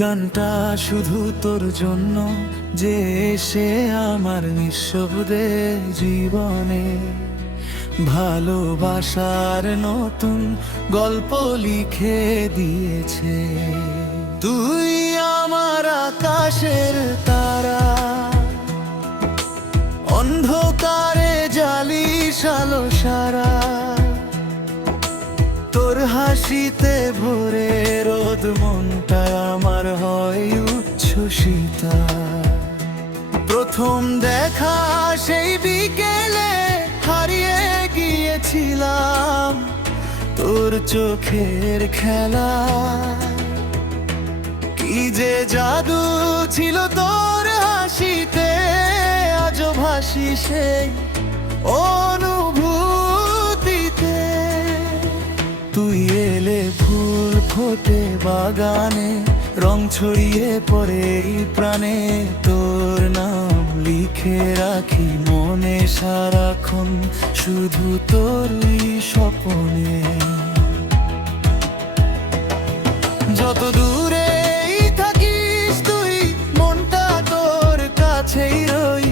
গানটা শুধু তোর জন্য, যে এসে আমার নিঃশব্দে জীবনে ভালোবাসার নতুন গল্প লিখে দিয়েছে। তুই আমার আকাশের তারা, অন্ধকারে জ্বালিস আলো সারা। তোর হাসিতে ভরে রোদ, মনটা আমার হয় উচ্ছ্বসিতা। প্রথম দেখা সেই বিকেলে হারিয়ে গিয়েছিলাম তোর চোখের খেলা। কি যে জাদু ছিল তোর হাসিতে, আজও ভাসি সেই অনুভূতিতে। তুই এলে ফুল ফোটে বাগানে, রং ছড়িয়ে পড়ে এই প্রাণে। তোর নাম লিখে রাখি মনে সারাক্ষণ, শুধু তোরই স্বপনে। যত দূরেই থাকিস তুই, মনটা তোর কাছেই রই।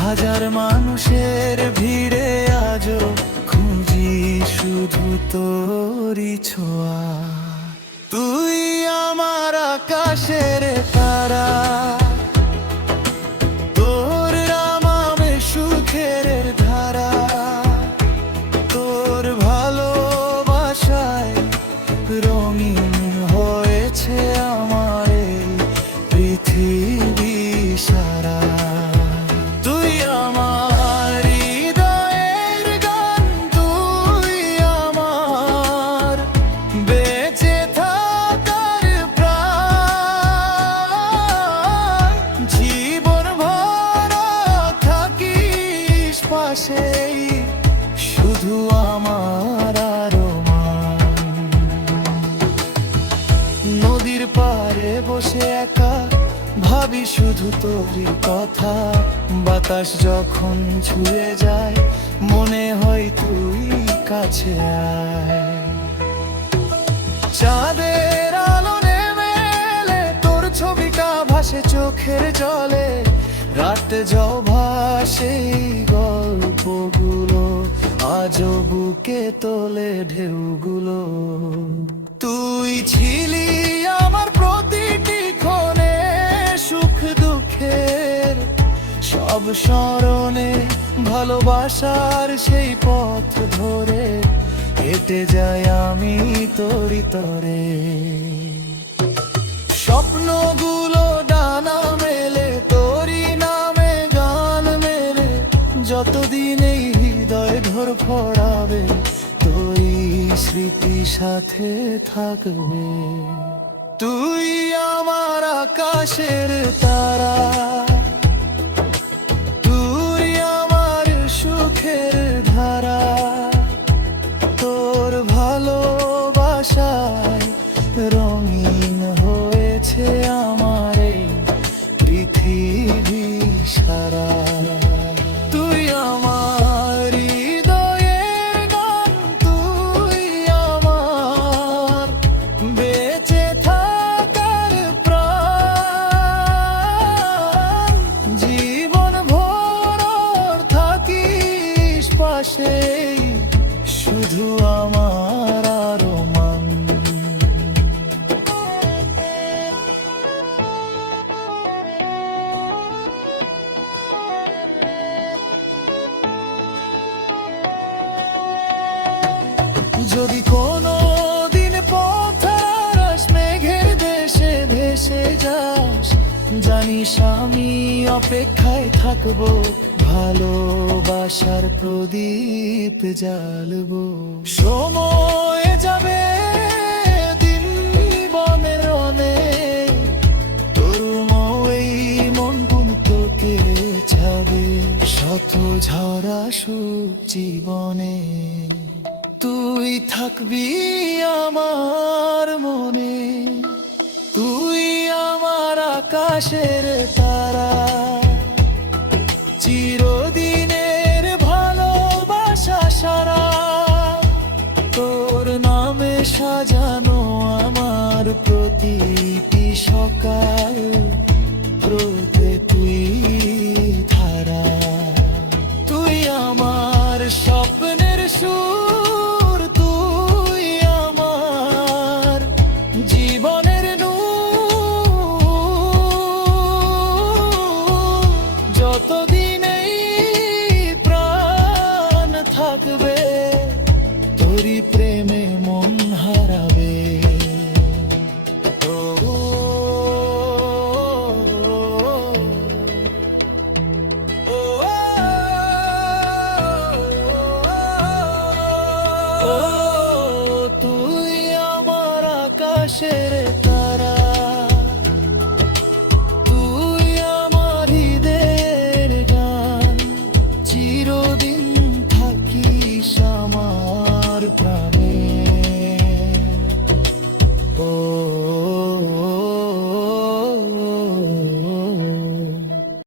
হাজার মানুষের ভিড়ে আজও খুঁজি শুধু তোরই ছোঁয়া। তুই আমার আকাশের তারা, তোর নাম আমি সুখের ধারা। তোর ভালোবাসায় রঙিন হয়েছে আমার এই পৃথিবী সারা। তুই আমার হৃদয়ের গান, তুই আমার বেঁচে থাকার প্রাণ। জীবন ভর থাকিস পাশেই, শুধু আমার আরমান। নদীর পাড়ে বসে একা ভাবি শুধু তোরই কথা। বাতাস যখন ছুঁয়ে যায় মনে হয় তুই কাছে আয়। চাঁদের আলো নেমে এলে তোর ছবিটা ভাসে চোখের জলে। রাত যাও ভাসে গল্পগুলো, আজও বুকে তোলে ঢেউগুলো। তুই ছিলি আমার প্রতিটি ক্ষণে, সুখ দুঃখের সব স্মরণে। ভালোবাসার সেই পথ ধরে হেঁটে যাই আমি তোরি তরে। স্বপ্নগুলো ডানা মেলে তোরই নামে গান মেলে। যতদিন এই হৃদয় ধর ফড়াবে, তোরই স্মৃতি সাথে থাকবে। তুই আমার আকাশের তারা, তুই আমার সুখের ধারা। তোর ভালোবাসায় রঙিন হয়েছে আমার এই পৃথিবী সারা। তুই আমার হৃদয়ের গান, তুই আমার বেঁচে থাকার প্রাণ। জীবন ভর থাকিস পাশেই, শুধু আমার আরমান। যদি কোনো দিন পথ হারাস, মেঘের দেশে ভেসে যাস, জানিস আমি অপেক্ষায় থাকবো। ভালোবাসার প্রদীপ জ্বালবো। সময় যাবে দিন বনের রনে, তরুণই মন তোকে ছাবে। শত ঝরা সুখ জীবনে, তুই থাকবি আমার মনে। তুই আমার আকাশের তারা, চিরদিনের ভালোবাসা সারা। তোর নামে সাজানো আমার প্রতিটি সকাল প্রতিটি ধারা, তুই আমার স্বপ্নের সুর, তুই আমার জীবনের নূর। যতদিন এই প্রাণ থাকবে, তোরই প্রেমে মন হারাবে। ও তুই আমার আকাশের তারা।